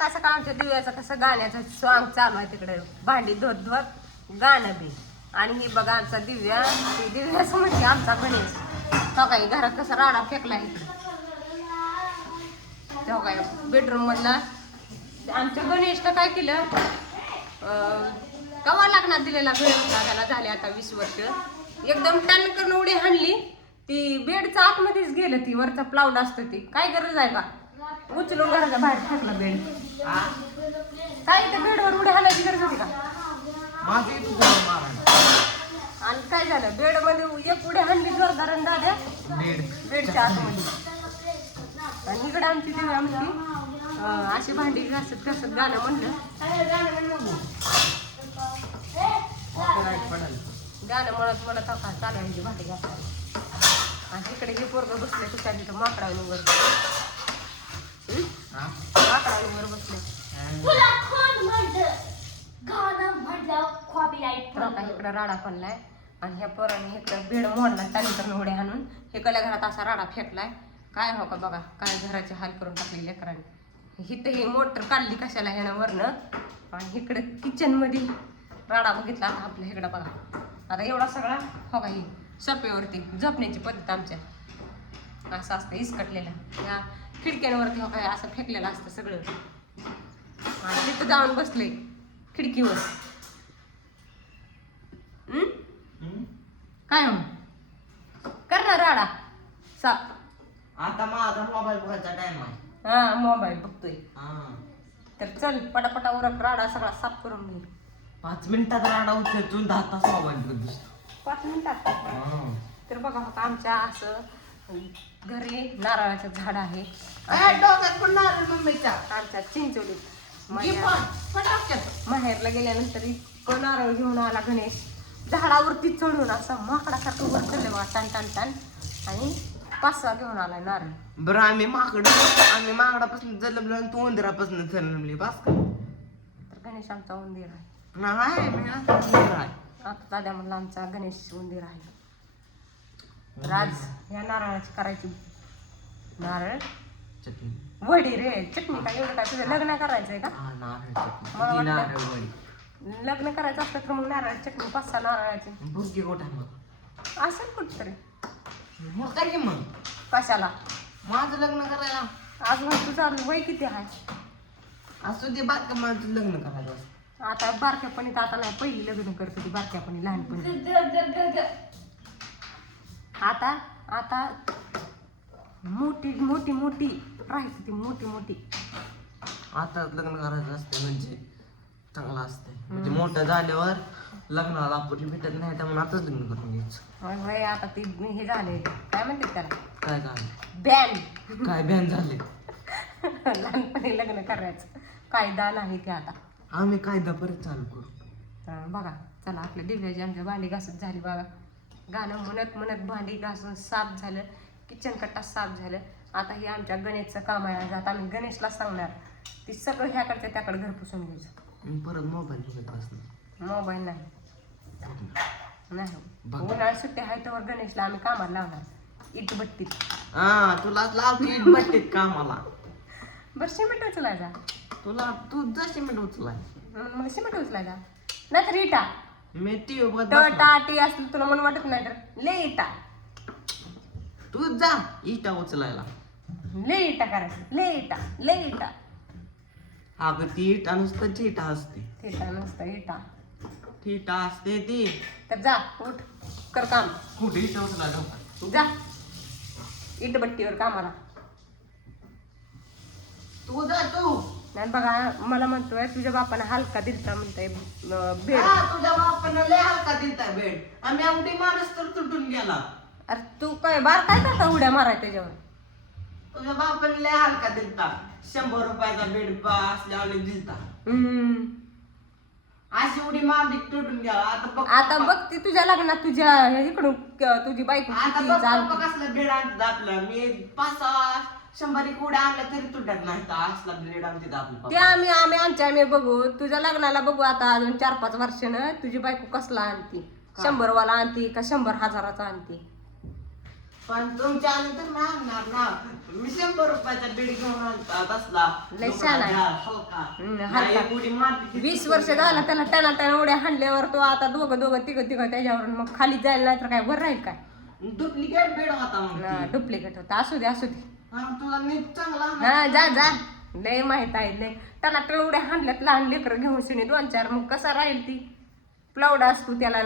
सकाळ सकाळ आमच्या दिव्याचं कसं गाण्याचं सॉंग चालू आहे तिकडे, भांडी धुत धुत गाणं बी. आणि ही बघा आमचा दिव्या, ती दिव्याचं म्हणजे आमचा गणेश. तो काही घरात कसा राडा फेकला इकडे, तो काय बेडरूम मधला. आमच्या गणेशनं काय केलं, कवा लागणार दिलेला भेट होता त्याला, झाले आता 20 वर्ष. एकदम टन करून उडी हाणली ती, बेडच्या आतमध्येच गेलं. ती वरचा प्लाउड असतो ती, काय गरज आहे का उचलून घराच्या बाहेर फेकला बेड. काय त्या बेडवर उडी हाणायची गरज होती का? आणि काय झालं, बेड मध्ये एक उडी हाणली जोरदार दाद्या बेडच्या आतमध्ये. आणि इकडे आमची देवी आमची अशी भांडी घासत घासत गाणं म्हणलं, गाणं म्हणत म्हणत आता चालू आहे भांडी घासायला. आणि तिकडे हे पोरगं बसले तुझ्या तिथं माकडावर माकडावर बसले. इकडं राडा पडलाय आणि ह्या पोराने इकडं बेड मोडला त्यानंतर उड्या हाणून इकडल्या घरात असा राडा फेकलाय. काय हो का बघा, काय घराचे हाल करून टाकले लेकरांनी. हिथं ही मोटर काढली कशाला ह्यानं वरनं. आणि इकडे किचन मध्ये राडा बघितला आपल्या इकडं बघा. आता एवढा सगळा हो का, ही सोप्यावरती झोपण्याची पद्धत आमच्या असं असतं इसकटलेलं. या खिडक्यांवरती हो काय असं फेकलेलं असतं सगळं. आणि तिथं जाऊन बसले खिडकीवर. काय हो कर ना राडा साप. आता माझा मोबाईल बघायचा टाइम आहे. हा मोबाईल बघतोय. तर चल पटापटा उरक, राडा सगळा साफ करून घे. 5 मिनिटात राडा उचलून 10 तास मोबाईल बघत दिसतो. 5 मिनिटात. तर बघा होता आमच्या असं घरी नारळाचं झाड आहे. डोक्यात पण नारळ मम्मीच्या आमच्या चिंचोलीत माहेरला गेल्यानंतर इतकं नारळ घेऊन आला गणेश. झाडावरती चढून असं माकडासारखं वर चढलं बघा, टन टन टन. आणि 5-6 घेऊन आला नारळ. बरं आम्ही माकडापासून जलमलो आणि तू उंदरापासून जलमली बस का. तर गणेश आमचा उंदीर आहे. नाही मी आता उंदीर आहे. आता दादा म्हणला आमचा गणेश उंदीर आहे. आज या नारळाची करायची नारळ चटणी वडी रे. चटणी काय एवढं काय, तुझं लग्न करायचंय का? नारळ मला चटणी वाटलं- नारळ वडी. लग्न करायचं असतं तर मग नारळ चटणी 5-6 नारळाची बुरकी गोठा मग असेल कुठतरी. मग काय मग कशाला माझं लग्न करायला अजून तुझं वय किती आहे? असू दे बात का माझं लग्न करायचं. आता बारक्यापणी तर आता नाही, पहिली लग्न करत होती बारक्यापणी लहानपणी. आता आता मोठी मोठी मोठी राहायची ती मोठी मोठी. आता लग्न करायचं असते म्हणजे चांगलं असते. म्हणजे मोठं झाल्यावर लग्नाला आपण भेटत नाही त्यामुळे आताच लग्न करून घ्यायचं. वय आता ती हे झाले, काय म्हणतात त्याला, काय झालं बॅन. काय बॅन झाले. लहानपणी लग्न करायचं कायदा नाही ते आता. आम्ही कायदा परत चालू करू. बघा चला आपल्या दिव्याची आमच्या भांडी घासत झाली बघा. गाणं म्हणत म्हणत भांडी घासून साफ झालं, किचन कट्टा साफ झालं. आता हे आमच्या गणेशचं काम आहे. आज आता आम्ही गणेशला सांगणार ती सगळं ह्याकडच्या त्याकडे घर पुसून घ्यायचं. परत मोबाईल बघत बसणार. मोबाईल नाही नाही उन्हाळ्यात सुट्टी आहे तर गणेशला आम्ही कामाला लावणार इटभट्टीत. तुला लावते इटभट्टीत कामाला. बरं सिमेंट उचलायचा. तू जा सिमेंट उचलाय. मला सिमेंट उचलायचा नाही तर इटा. मी टीव्ही बघत बसणार. टाटी असलं तुला म्हणून वाटत नाही तर ले इटा. तू जा इटा उचलायला. ले इटा करायचं, ले इटा ले इटा. अगं ती इटा नुसतं चिटा असते. थिटा नसतं इटा. थिटा असते ती. तर जा उठ कर काम. कुठे इटा उचलायला जा इटभट्टीवर कामाला. तू जा तू. नाही बघा मला म्हणतोय तुझ्या बापाने हलका दिलता म्हणताय बेड. तुझ्या बापानं लय हलका दिलता बेड. आम्ही एवढी माणूस तर तुटून गेला. अरे तू काय बार काय करता उड्या माराय त्याच्यावर. तुझ्या बापाने लय हलका दिलता. 100 रुपयाचा बेड असल्यावर दिलता. अशी उडी मारली तुटून गेला. आता बघ ती तुझ्या लग्नात तुझ्या इकडून तुझी बायको आता किती बघ चालते. पप्पा कसला बेड आणतात आपलं. मी 500-100 उड्या आणल्या तरी तुटत नाही. असला बेड आणतात आपलं ते आम्ही बघू तुझ्या लग्नाला बघू. आता अजून 4-5 वर्षानं तुझी बायको कसला आणती. 100 वाला आणती का 100,000चा आणती. पण तुमच्या आम्ही तर नाही आणणार ना. मी 100 रुपयाचा बेड घेऊन आणता तसला लय छान आहे. हलका हलका. नाही, उडी मारते 20 वर्ष झालं त्याला टना टना उड्या हाणल्यावर तो आता दोघं तिघं त्याच्यावर मग खाली जायला नाही तर काय वर राहील काय. डुप्लिकेट बेड होता मग ती. डुप्लिकेट होता. असू दे हा, तुला नीट चांगला हा जा लय माहित आहे लय टना टना उड्या हाणल्यात लहान लेकर घेऊन शिनी 2-4 मग कसा राहील ती प्लाउड असतो त्याला